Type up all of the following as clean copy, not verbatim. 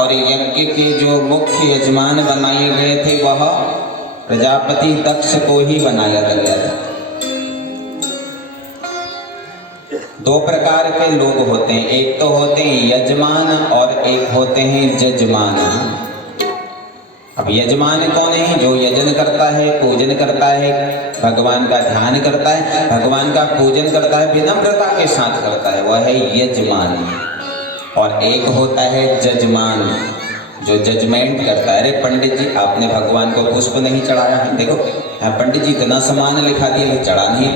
और यज्ञ के जो मुख्य यजमान बनाए गए थे वह प्रजापति दक्ष को ही बनाया गया था। दो प्रकार के लोग होते हैं, एक तो होते हैं यजमान और एक होते हैं जजमान। अब यजमान कौन है? जो यजन करता है, पूजन करता है, भगवान का ध्यान करता है, भगवान का पूजन करता है, विनम्रता के साथ करता है, वह है यजमान। और एक होता है जजमान, जो जजमेंट करता है। अरे पंडित जी आपने भगवान को पुष्प नहीं चढ़ाया है, देखो पंडित जी इतना सामान लिखा दिया, चढ़ा नहीं।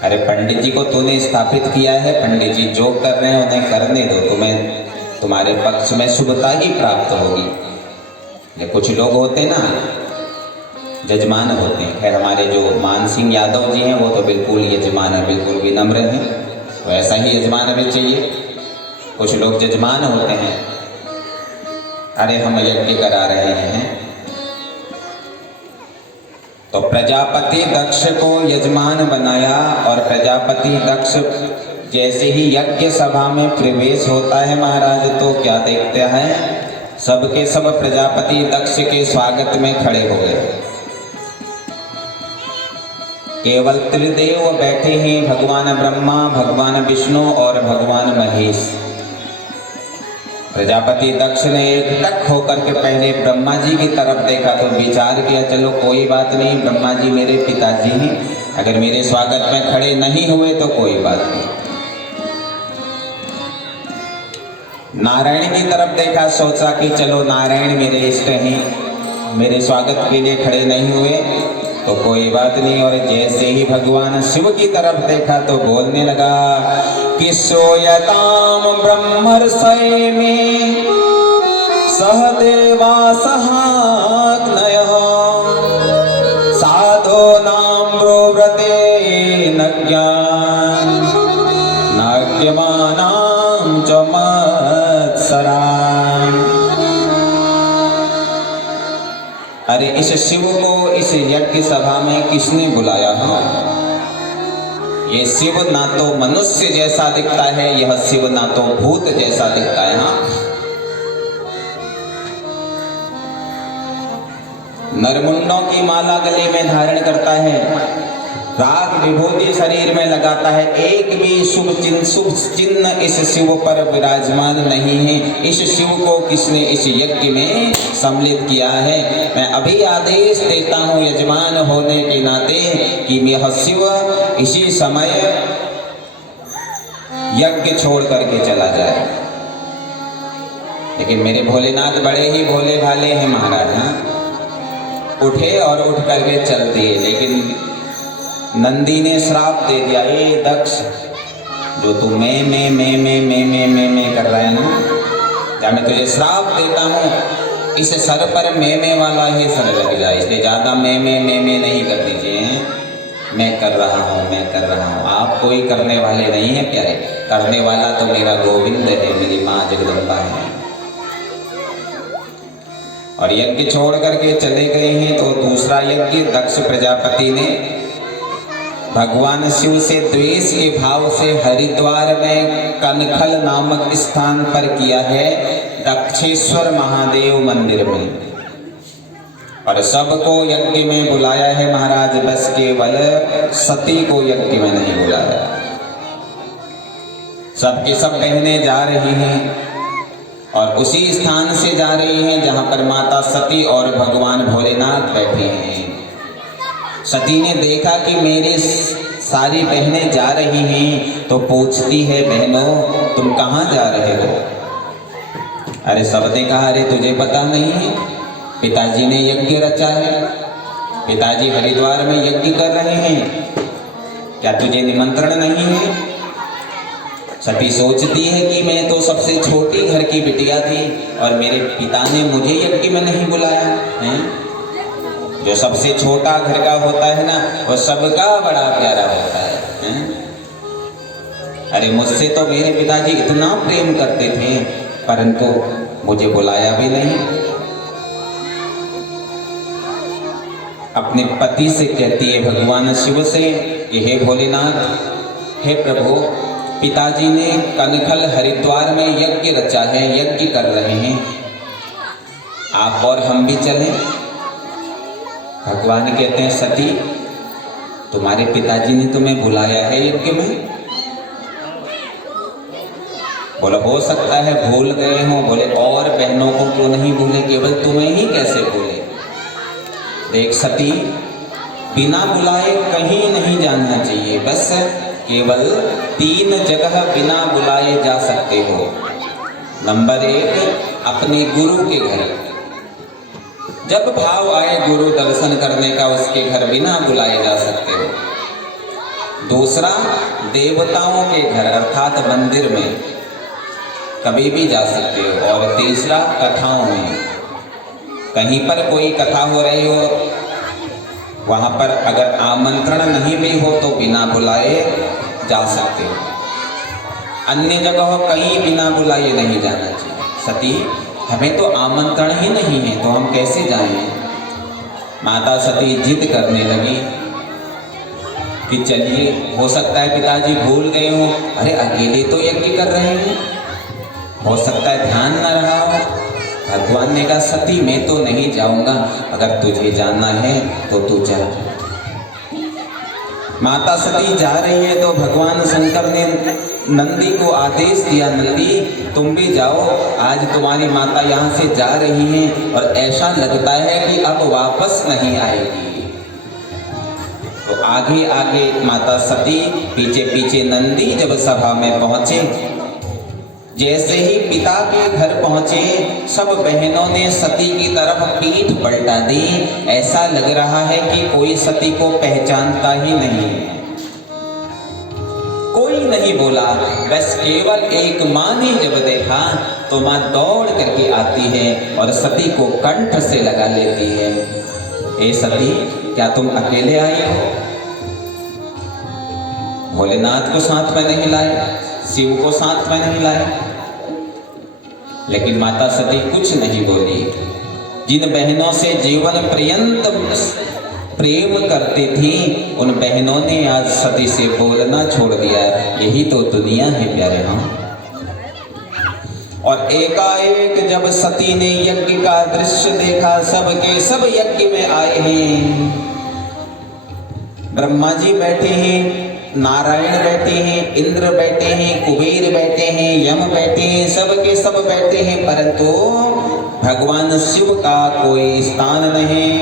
अरे पंडित जी को तूने स्थापित किया है, पंडित जी जो कर रहे हैं उन्हें करने दो, तुम्हें तुम्हारे पक्ष में शुभता ही प्राप्त होगी। ये कुछ लोग होते हैं ना जजमान होते हैं। खैर हमारे जो मान सिंह यादव जी हैं वो तो बिल्कुल यजमान है, बिल्कुल विनम्र हैं, तो ऐसा ही यजमान हमें चाहिए। कुछ लोग जजमान होते हैं, अरे हम यज्ञ करा रहे हैं, तो प्रजापति दक्ष को यजमान बनाया। और प्रजापति दक्ष जैसे ही यज्ञ सभा में प्रवेश होता है महाराज, तो क्या देखते हैं, सबके सब प्रजापति दक्ष के स्वागत में खड़े हो गए। केवल त्रिदेव बैठे हैं, भगवान ब्रह्मा, भगवान विष्णु और भगवान महेश। प्रजापति दक्ष ने एकटक होकर के पहले ब्रह्मा जी की तरफ देखा, तो विचार किया चलो कोई बात नहीं, ब्रह्मा जी मेरे पिताजी हैं, अगर मेरे स्वागत में खड़े नहीं हुए तो कोई बात नहीं। नारायण की तरफ देखा, सोचा कि चलो नारायण मेरे इष्ट हैं, मेरे स्वागत के लिए खड़े नहीं हुए तो कोई बात नहीं। और जैसे ही भगवान शिव की तरफ देखा तो बोलने लगा कि सोयताम ब्रह्मर्षय में सहदेवा सहाग्नयः साधो नाम ब्रोव्रते नज्ञान नाग्यमानां च मत्सरान्। अरे इस शिव को इस यज्ञ सभा में किसने बुलाया है? ये शिव ना तो मनुष्य जैसा दिखता है, यह शिव ना तो भूत जैसा दिखता है। हाँ, नरमुंडों की माला गले में धारण करता है, राग विभूति शरीर में लगाता है, एक भी शुभ चिन्ह इस शिव पर विराजमान नहीं है। इस शिव को किसने इस यज्ञ में सम्मिलित किया है? मैं अभी आदेश देता हूँ यजमान होने के नाते कि यह शिव इसी समय यज्ञ छोड़ करके चला जाए। लेकिन मेरे भोलेनाथ बड़े ही भोले भाले हैं महाराज। हाँ, उठे और उठ करके चल दिए, लेकिन नंदी ने श्राप दे दिया, ए दक्ष जो तू मैं कर रहा है ना, क्या मैं तुझे श्राप देता हूँ, इस सर पर मैं वाला ही सर लग जाए, इसलिए ज़्यादा मैं नहीं कर दीजिए। मैं कर रहा हूँ, आप कोई करने वाले नहीं है प्यारे, करने वाला तो मेरा गोविंद है, मेरी माँ जगदम्बा है। और यज्ञ छोड़ करके चले गए हैं। तो दूसरा यज्ञ दक्ष प्रजापति ने भगवान शिव से द्वेष के भाव से हरिद्वार में कनखल नामक स्थान पर किया है, दक्षेश्वर महादेव मंदिर में। और सबको यज्ञ में बुलाया है महाराज, बस केवल सती को यज्ञ में नहीं बुलाया। सबके सब बहनें जा रही हैं और उसी स्थान से जा रही हैं जहां पर माता सती और भगवान भोलेनाथ बैठे हैं। सती ने देखा कि मेरी सारी बहनें जा रही हैं, तो पूछती है, बहनों तुम कहाँ जा रहे हो? अरे सबने कहा, अरे तुझे पता नहीं है, पिताजी ने यज्ञ रचा है, पिताजी हरिद्वार में यज्ञ कर रहे हैं, क्या तुझे निमंत्रण नहीं है? सती सोचती है कि मैं तो सबसे छोटी घर की बिटिया थी और मेरे पिता ने मुझे यज्ञ में नहीं बुलाया है। जो सबसे छोटा घर का होता है ना, वो सबका बड़ा प्यारा होता है। अरे मुझसे तो मेरे पिताजी इतना प्रेम करते थे, परंतु मुझे बुलाया भी नहीं। अपने पति से कहती है भगवान शिव से, हे भोलेनाथ, हे प्रभु, पिताजी ने कनखल हरिद्वार में यज्ञ रचा है, यज्ञ कर रहे हैं, आप और हम भी चलें। भगवान कहते हैं सती, तुम्हारे पिताजी ने तुम्हें बुलाया है यज्ञ में। बोला हो सकता है भूल गए हो। बोले और बहनों को क्यों नहीं भूले, केवल तुम्हें ही कैसे भूले। देख सती, बिना बुलाए कहीं नहीं जाना चाहिए, बस केवल 3 जगह बिना बुलाए जा सकते हो। नंबर 1, अपने गुरु के घर। जब भाव आए गुरु दर्शन करने का, उसके घर बिना बुलाए जा सकते हो। दूसरा, देवताओं के घर अर्थात मंदिर में कभी भी जा सकते हो। और तीसरा, कथाओं में, कहीं पर कोई कथा हो रही हो, वहाँ पर अगर आमंत्रण नहीं भी हो तो बिना बुलाए जा सकते हो। अन्य जगह कहीं बिना बुलाए नहीं जाना चाहिए। सती, हमें तो आमंत्रण ही नहीं है तो हम कैसे जाएं। माता सती जिद करने लगी कि चलिए, हो सकता है पिताजी भूल गए हो। अरे अकेले तो यज्ञ कर रहे हैं, हो सकता है ध्यान न रहा हो। भगवान ने कहा सती, मैं तो नहीं जाऊंगा, अगर तुझे जाना है तो तू जा। माता सती जा रही है तो भगवान शंकर ने नंदी को आदेश दिया, नंदी तुम भी जाओ, आज तुम्हारी माता यहाँ से जा रही हैं और ऐसा लगता है कि अब वापस नहीं आएगी। तो आगे आगे माता सती, पीछे पीछे नंदी जब सभा में पहुंचे, जैसे ही पिता के घर पहुंचे, सब बहनों ने सती की तरफ पीठ पलटा दी। ऐसा लग रहा है कि कोई सती को पहचानता ही नहीं। कोई नहीं बोला, बस केवल एक माँ ने जब देखा तो माँ दौड़ करके आती है और सती को कंठ से लगा लेती है। ए सती, क्या तुम अकेले आई हो? भोलेनाथ को साथ में नहीं लाए, शिव को साथ में नहीं लाए। लेकिन माता सती कुछ नहीं बोली। जिन बहनों से जीवन पर्यंत प्रेम करती थी, उन बहनों ने आज सती से बोलना छोड़ दिया। यही तो दुनिया है प्यारे। हाँ, और एकाएक जब सती ने यज्ञ का दृश्य देखा, सबके सब यज्ञ में आए हैं। ब्रह्मा जी बैठे हैं, नारायण बैठे हैं, इंद्र बैठे हैं, कुबेर बैठे हैं, यम बैठे हैं, सब के सब बैठे हैं, परंतु भगवान शिव का कोई स्थान नहीं।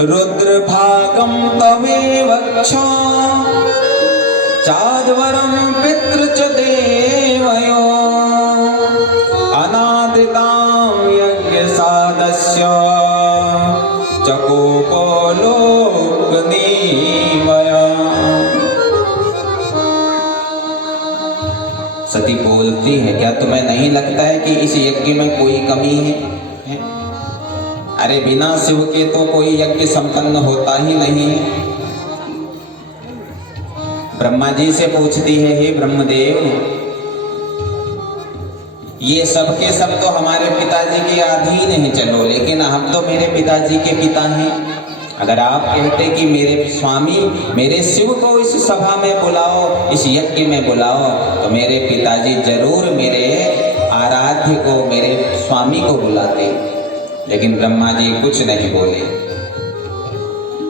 रुद्र भागम तमेव वक्षा चाद्वरम पितृच देवयो अनादृतां यज्ञ सादस्य चकोपो लोकनीवया। सती बोलती है, क्या तुम्हें नहीं लगता है कि इस यज्ञ में कोई कमी है? अरे बिना शिव के तो कोई यज्ञ संपन्न होता ही नहीं है। ब्रह्मा जी से पूछती है, हे ब्रह्मदेव, ये सब के सब तो हमारे पिताजी के अधीन हैं, चलो, लेकिन हम तो मेरे पिताजी के पिता हैं। अगर आप कहते कि मेरे स्वामी, मेरे शिव को इस सभा में बुलाओ, इस यज्ञ में बुलाओ, तो मेरे पिताजी जरूर मेरे आराध्य को, मेरे स्वामी को बुलाते। लेकिन ब्रह्मा जी कुछ नहीं बोले।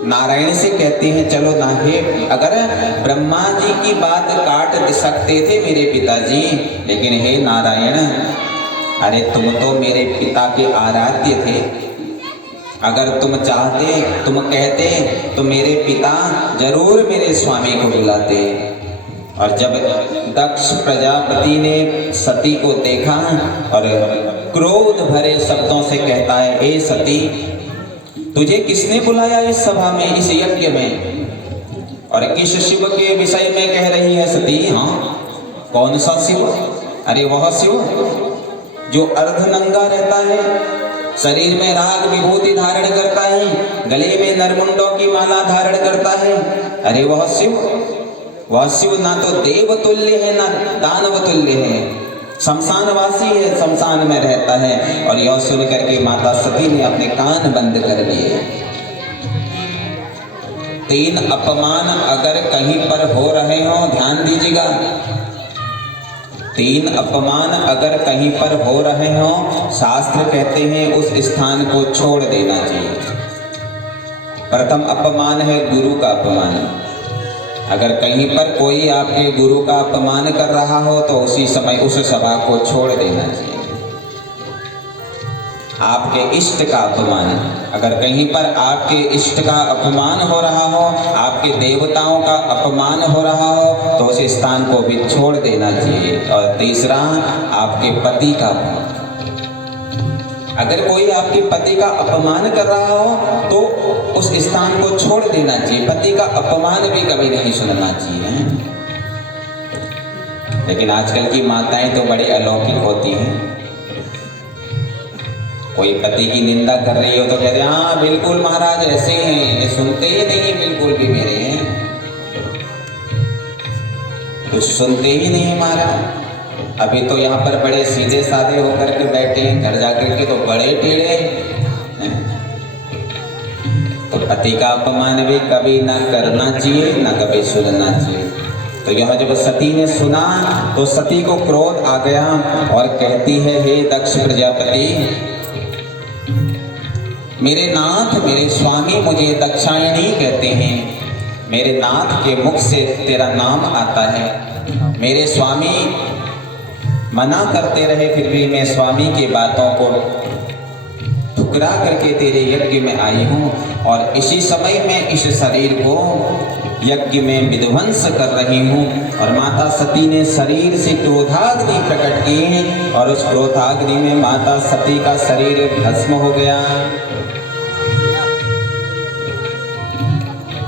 नारायण से कहते हैं, चलो ना, हे, अगर ब्रह्मा जी की बात काट सकते थे मेरे पिताजी, लेकिन हे नारायण, अरे तुम तो मेरे पिता के आराध्य थे। अगर तुम चाहते, तुम कहते, तो मेरे पिता जरूर मेरे स्वामी को बुलाते। और जब दक्ष प्रजापति ने सती को देखा और क्रोध भरे शब्दों से कहता है, ए सती, तुझे किसने बुलाया इस सभा में, इस यज्ञ में? और किस शिव के विषय में कह रही है सती? हाँ, कौन सा शिव? अरे वह शिव जो अर्धनंगा रहता है, शरीर में राग विभूति धारण करता है, गले में नरमुंडों की माला धारण करता है। अरे वह शिव ना तो देव तुल्य है, ना दानव तुल्य है, शमशानवासी है, शमशान में रहता है। और यह सुन करके माता सती ने अपने कान बंद कर लिए। 3 अपमान अगर कहीं पर हो रहे हो, ध्यान दीजिएगा, तीन अपमान अगर कहीं पर हो रहे हों, शास्त्र कहते हैं उस स्थान को छोड़ देना चाहिए। प्रथम अपमान है गुरु का अपमान। अगर कहीं पर कोई आपके गुरु का अपमान कर रहा हो तो उसी समय उस सभा को छोड़ देना चाहिए। आपके इष्ट का अपमान, अगर कहीं पर आपके इष्ट का अपमान हो रहा हो, आपके देवताओं का अपमान हो रहा हो, तो उस स्थान को भी छोड़ देना चाहिए। और तीसरा, आपके पति का अपमान, अगर कोई आपके पति का अपमान कर रहा हो तो उस स्थान को छोड़ देना चाहिए। पति का अपमान भी कभी नहीं सुनना चाहिए। लेकिन आजकल की माताएं तो बड़ी अलौकिक होती हैं। कोई पति की निंदा कर रही हो तो कहते हैं हाँ बिल्कुल महाराज ऐसे हैं, ये सुनते ही नहीं बिल्कुल भी मेरे हैं, कुछ सुनते ही नहीं महाराज। अभी तो यहाँ पर बड़े सीधे साधे होकर के बैठे हैं, घर जाकर के तो बड़े टेढ़े। तो पति का अपमान भी कभी ना करना चाहिए, ना कभी सुनना चाहिए। तो यह जब सती ने सुना तो सती को क्रोध आ गया और कहती है, हे दक्ष प्रजापति, मेरे नाथ मेरे स्वामी मुझे दक्षायणी कहते हैं। मेरे नाथ के मुख से तेरा नाम आता है। मेरे स्वामी मना करते रहे फिर भी मैं स्वामी के बातों को ठुकरा करके तेरे यज्ञ में आई हूँ, और इसी समय मैं इस शरीर को यज्ञ में विध्वंस कर रही हूँ। और माता सती ने शरीर से क्रोधाग्नि प्रकट की और उस क्रोधाग्नि में माता सती का शरीर भस्म हो गया।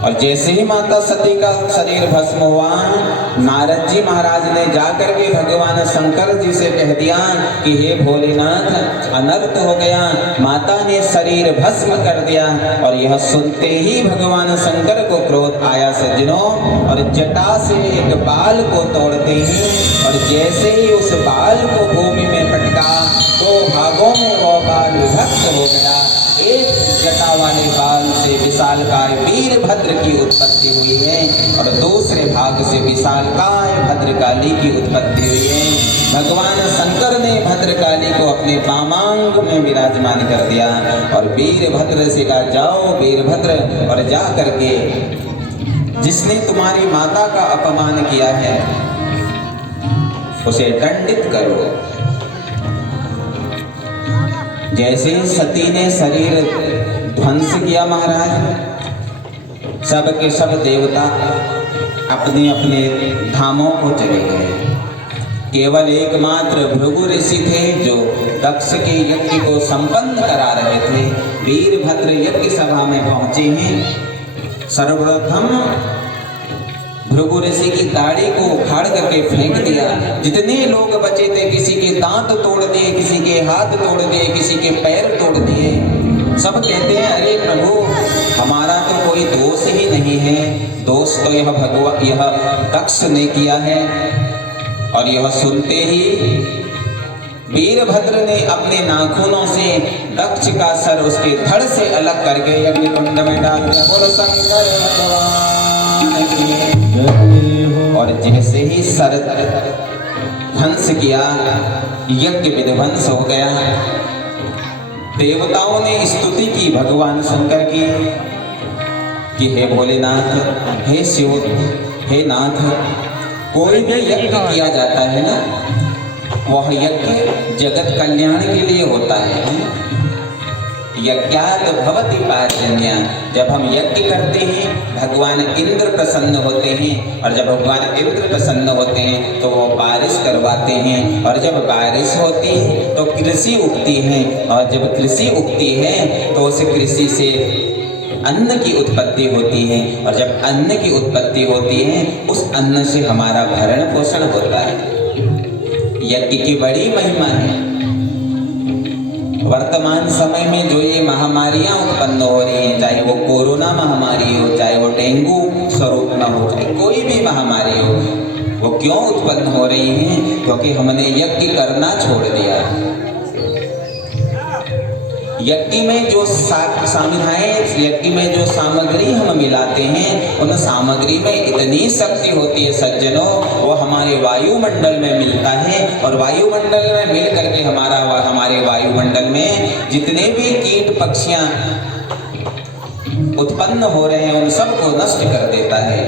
और जैसे ही माता सती का शरीर भस्म हुआ, नारद जी महाराज ने जाकर के भगवान शंकर जी से कह दिया कि हे भोलेनाथ, अनर्थ हो गया, माता ने शरीर भस्म कर दिया। और यह सुनते ही भगवान शंकर को क्रोध आया सज्जनों, और जटा से एक बाल को तोड़ते ही और जैसे ही उस बाल को भूमि में पटका तो भागों में वो बाल विभक्त हो गया। एक जटा वाले बाल से विशालकाय वीरभद्र की उत्पत्ति हुई है और दूसरे भाग से विशालकाय भद्रकाली की उत्पत्ति हुई है। भगवान शंकर ने भद्रकाली को अपने वामांग में विराजमान कर दिया और वीरभद्र से कहा, जाओ वीरभद्र, और जा करके जिसने तुम्हारी माता का अपमान किया है उसे दंडित करो। जैसे सती ने शरीर ध्वंस किया महाराज, सब के सब देवता अपने अपने धामों को चले गए। केवल एकमात्र भृगु ऋषि थे जो दक्ष के यज्ञ को संपन्न करा रहे थे। वीरभद्र यज्ञ सभा में पहुंचे हैं। सर्वप्रथम भृगु ऋषि की दाढ़ी को उखाड़ करके फेंक दिया। जितने लोग बचे थे, किसी के दांत तोड़ दिए, किसी के हाथ तोड़ दिए, किसी के पैर तोड़ दिए। सब कहते हैं अरे प्रभु, हमारा तो कोई दोष ही नहीं है, दोष तो यह दक्ष ने किया है। और यह सुनते ही वीरभद्र ने अपने नाखूनों से दक्ष का सर उसके धड़ से अलग करके यज्ञ कुंड में डाल दिया। बोलो शंकर भगवान की। और जैसे ही सर ध्वंस किया, यज्ञ विध्वंस हो गया। देवताओं ने स्तुति की भगवान शंकर की कि हे भोलेनाथ, हे शिव, हे नाथ, कोई भी यज्ञ किया जाता है ना, वह यज्ञ जगत कल्याण के लिए होता है। यज्ञात भवति पार्जन्य। जब हम यज्ञ करते हैं भगवान इंद्र प्रसन्न होते हैं, और जब भगवान इंद्र प्रसन्न होते हैं तो वो बारिश करवाते हैं, और जब बारिश होती है तो कृषि उगती है, और जब कृषि उगती है तो उस कृषि से अन्न की उत्पत्ति होती है, और जब अन्न की उत्पत्ति होती है उस अन्न से हमारा भरण पोषण होता है। यज्ञ की बड़ी महिमा है। वर्तमान समय में जो ये महामारियां उत्पन्न हो रही हैं, चाहे वो कोरोना महामारी हो, चाहे वो डेंगू स्वरूप में हो, चाहे कोई भी महामारी हो, वो क्यों उत्पन्न हो रही हैं? क्योंकि हमने यज्ञ करना छोड़ दिया। यज्ञ में जो सामग्री यज्ञ में जो सामग्री हम मिलाते हैं, उन सामग्री में इतनी शक्ति होती है सज्जनों, वो हमारे वायुमंडल में मिलता है। और वायुमंडल में मिल करके हमारे वायुमंडल में जितने भी कीट पक्षियां उत्पन्न हो रहे हैं, उन सबको नष्ट कर देता है।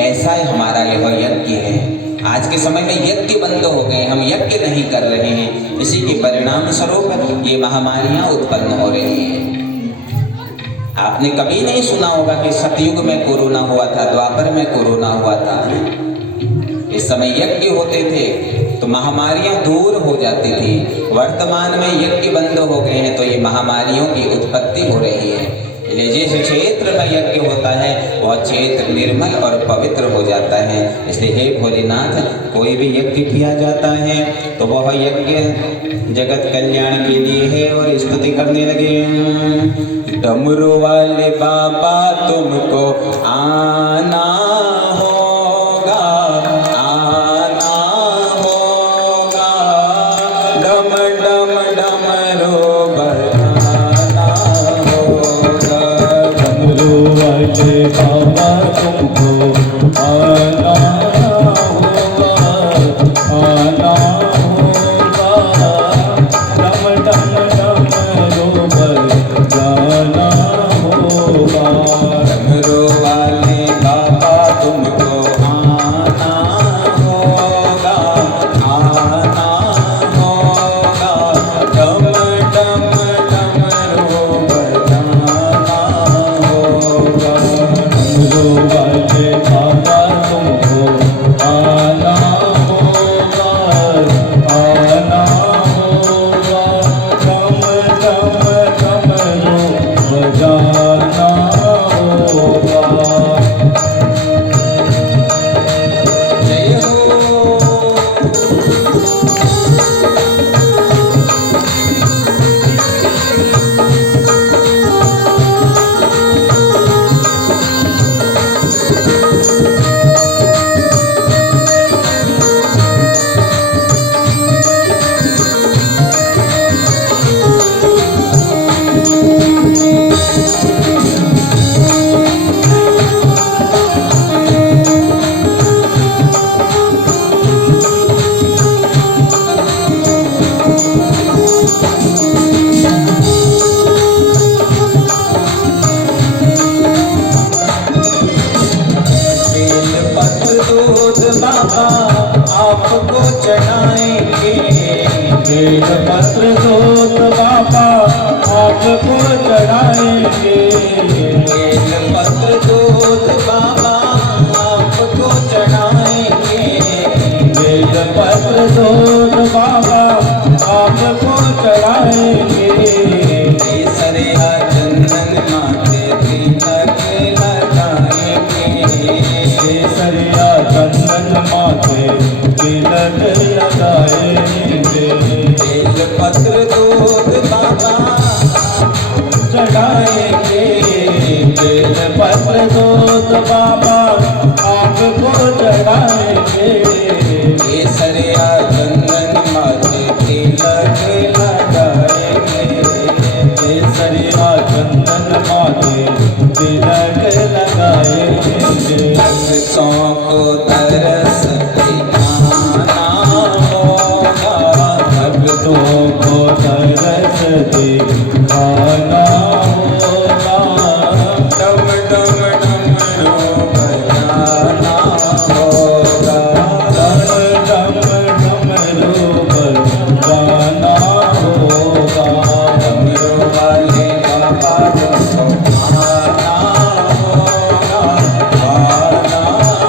ऐसा ही हमारा यह यज्ञ है। आज के समय में यज्ञ बंद हो गए, हम यज्ञ नहीं कर रहे हैं, इसी के परिणाम स्वरूप ये महामारियां उत्पन्न हो रही हैं। आपने कभी नहीं सुना होगा कि सतयुग में कोरोना हुआ था, द्वापर में कोरोना हुआ था। इस समय यज्ञ होते थे तो महामारियां दूर हो जाती थी। वर्तमान में यज्ञ बंद हो गए हैं तो ये महामारियों की उत्पत्ति हो रही है। जिस क्षेत्र में यज्ञ होता है वह क्षेत्र निर्मल और पवित्र हो जाता है। इसलिए हे भोलेनाथ, कोई भी यज्ञ किया जाता है तो वह यज्ञ जगत कल्याण के लिए है। और स्तुति करने लगे, डमरू वाले बाबा तुमको आना होगा, आना होगा, डम डम डमरू बजाना होगा। डमरू वाले बाबा तुमको आना होगा, आना होगा, डम डम डमरू बजाना होगा। डमरू वाले बाबा तुमको आना होगा, आना होगा, डम डम डमरू बजाना होगा। डमरू वाले बाबा तुमको आना होगा, आना होगा, डम डम डमरू बजाना होगा। जय हो। बेलपत्र दूध बाबा आपको चढ़ाएंगे, बेलपत्र दूध बाबा आपको चढ़ाएंगे, बेलपत्र दूध बाबा आपको चढ़ाएंगे, बेलपत्र दूध बाबा आपको चढ़ाएंगे। केसरिया चंदन माथे तिलक लगाएंगे, केसरिया चंदन माथे तिलक लगाएंगे। बेलपत्र दूध बाबा चढ़ाएंगे, बेलपत्र दूध बाबा आपको चढ़ाएंगे। केसरिया चंदन माथे तिलक लगाएंगे, केसरिया चंदन माथे तिलक लगाएंगे। भक्तों को दरस दिखाना होगा, भक्तों को तरस दिखाना होगा, डम डम डमरू बजाना होगा। डम डम डमरू बजाना होगा। डमरू वाले बाबा तुमको आना होगा, आना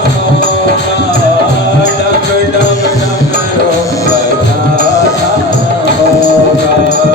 होगा, डम डम डमरू बजाना होगा।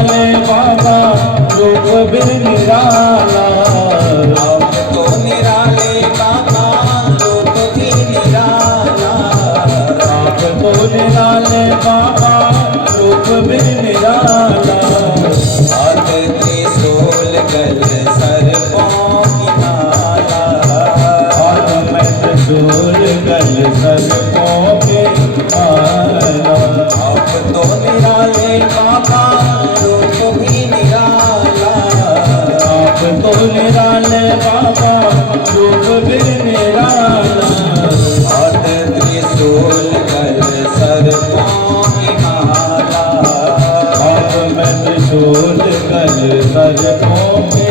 निराले बाबा रूप भी निराला। आप तो निराले बाबा रूप भी निराला। आप तो निराले बाबा रूप भी निराला। हाथ त्रिशूल गल सर्पों की माला। हाथ में त्रिशूल गल सर्पों की माला। आप तो निराले बाबा रूप भी निराला। आप तो निराले बाबा रूप भी निराला। हाथ त्रिशूल गल सर्पों की माला। हाथ में त्रिशूल गल सर्पों की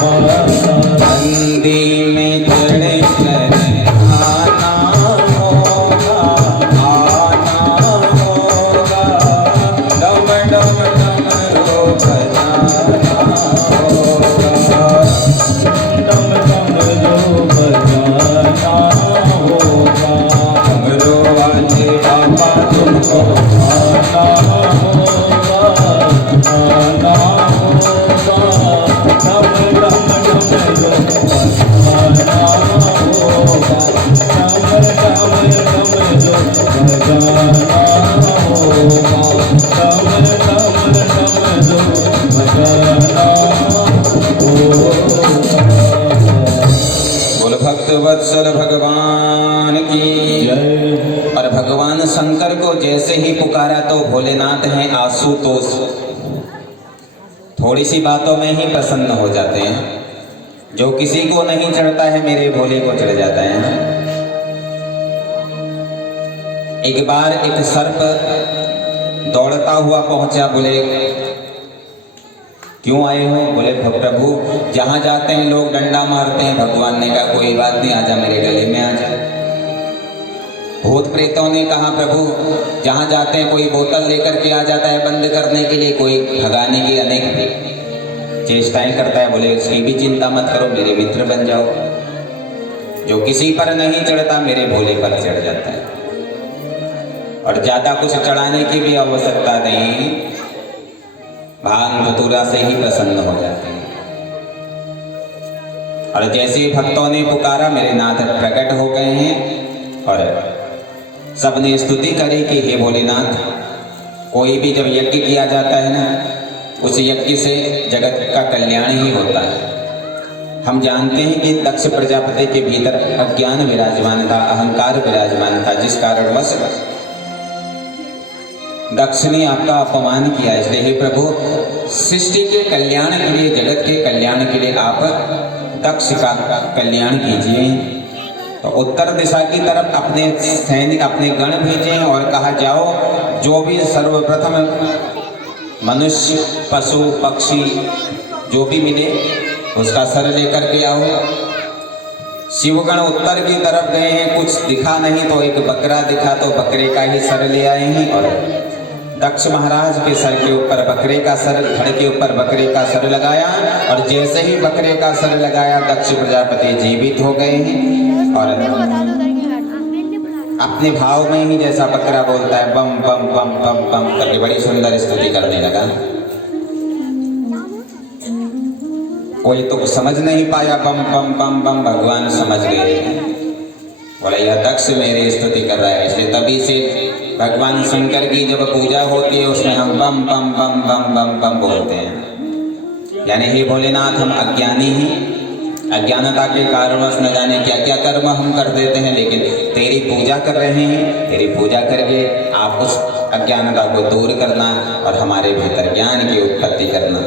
माला। बंदी में चढ़ कर आना होगा, आना होगा। डम डम डमरू बजाना होगा। डम डमरू बजाना होगा। डमरू वाले बाबा तुमको आना होगा, आना होगा। डम डम डमरू बजाना होगा। डम डम डमरू बजाना होगा। डम डम डमरू बजाना होगा। बोल भक्त वत्सल भगवान की। जय। और भगवान शंकर को जैसे ही पुकारा तो भोलेनाथ हैं आशुतोष, थोड़ी सी बातों में ही प्रसन्न हो जाते हैं। जो किसी को नहीं चढ़ता है मेरे भोले को चढ़ जाता है। एक बार एक सर्प दौड़ता हुआ पहुंचा। बोले क्यों आए हो? बोले प्रभु जहां जाते हैं लोग डंडा मारते हैं। भगवान ने कहा कोई बात नहीं, आजा मेरे गले में आजा। भूत प्रेतों ने कहा प्रभु जहां जाते हैं कोई बोतल लेकर के आ जाता है बंद करने के लिए, कोई भगाने की अनेक चेष्टाएं करता है। बोले उसकी भी चिंता मत करो, मेरे मित्र बन जाओ। जो किसी पर नहीं चढ़ता मेरे भोले पर चढ़ जाता है। और ज्यादा कुछ चढ़ाने की भी आवश्यकता नहीं, भांग धतूरा से ही प्रसन्न हो जाते हैं। और जैसे ही भक्तों ने पुकारा मेरे नाथ प्रकट हो गए हैं और सबने स्तुति करी कि हे भोलेनाथ, कोई भी जब यज्ञ किया जाता है ना, उस यज्ञ से जगत का कल्याण ही होता है। हम जानते हैं कि दक्ष प्रजापति के भीतर अज्ञान विराजमान था, अहंकार विराजमान था, जिस कारणवश दक्ष ने आपका अपमान किया। इसलिए हे प्रभु सृष्टि के कल्याण के लिए, जगत के कल्याण के लिए आप दक्ष का कल्याण कीजिए। तो उत्तर दिशा की तरफ अपने सैनिक, अपने गण भेजे और कहा जाओ जो भी सर्वप्रथम मनुष्य, पशु, पक्षी जो भी मिले उसका सर लेकर के आओ। शिवगण उत्तर की तरफ गए हैं, कुछ दिखा नहीं तो एक बकरा दिखा तो बकरे का ही सर ले आए हैं। और दक्ष महाराज के सर के ऊपर बकरे का सर, धड़ के ऊपर बकरे का सर लगाया। और जैसे ही बकरे का सर लगाया दक्ष प्रजापति जीवित हो गए हैं। और अपने भाव में ही जैसा बकरा बोलता है बम बम बम बम बम करके बड़ी सुंदर स्तुति करने लगा। कोई तो समझ नहीं पाया बम बम बम बम, भगवान समझ गए। बोला यह दक्ष मेरी स्तुति कर रहा है। इसलिए तभी से भगवान शंकर की जब पूजा होती है उसमें हम बम बम बम बम बम बम बोलते हैं। यानी हे भोलेनाथ, हम अज्ञानी ही, अज्ञानता के कारणवश न जाने क्या क्या कर्म हम कर देते हैं, लेकिन तेरी पूजा कर रहे हैं। तेरी पूजा करके आप उस अज्ञानता को दूर करना और हमारे भीतर ज्ञान की उत्पत्ति करना।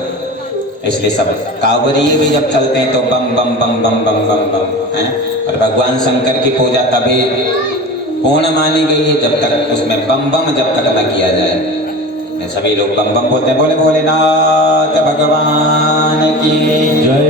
इसलिए सब कांवरिये भी जब चलते हैं तो बम बम बम बम बम बम बम हैं। और भगवान शंकर की पूजा तभी पूर्ण मानी गई है जब तक उसमें बम बम जब तक न किया जाए। सभी लोग बम बम बोलते हैं। बोले भोलेनाथ भगवान की जय।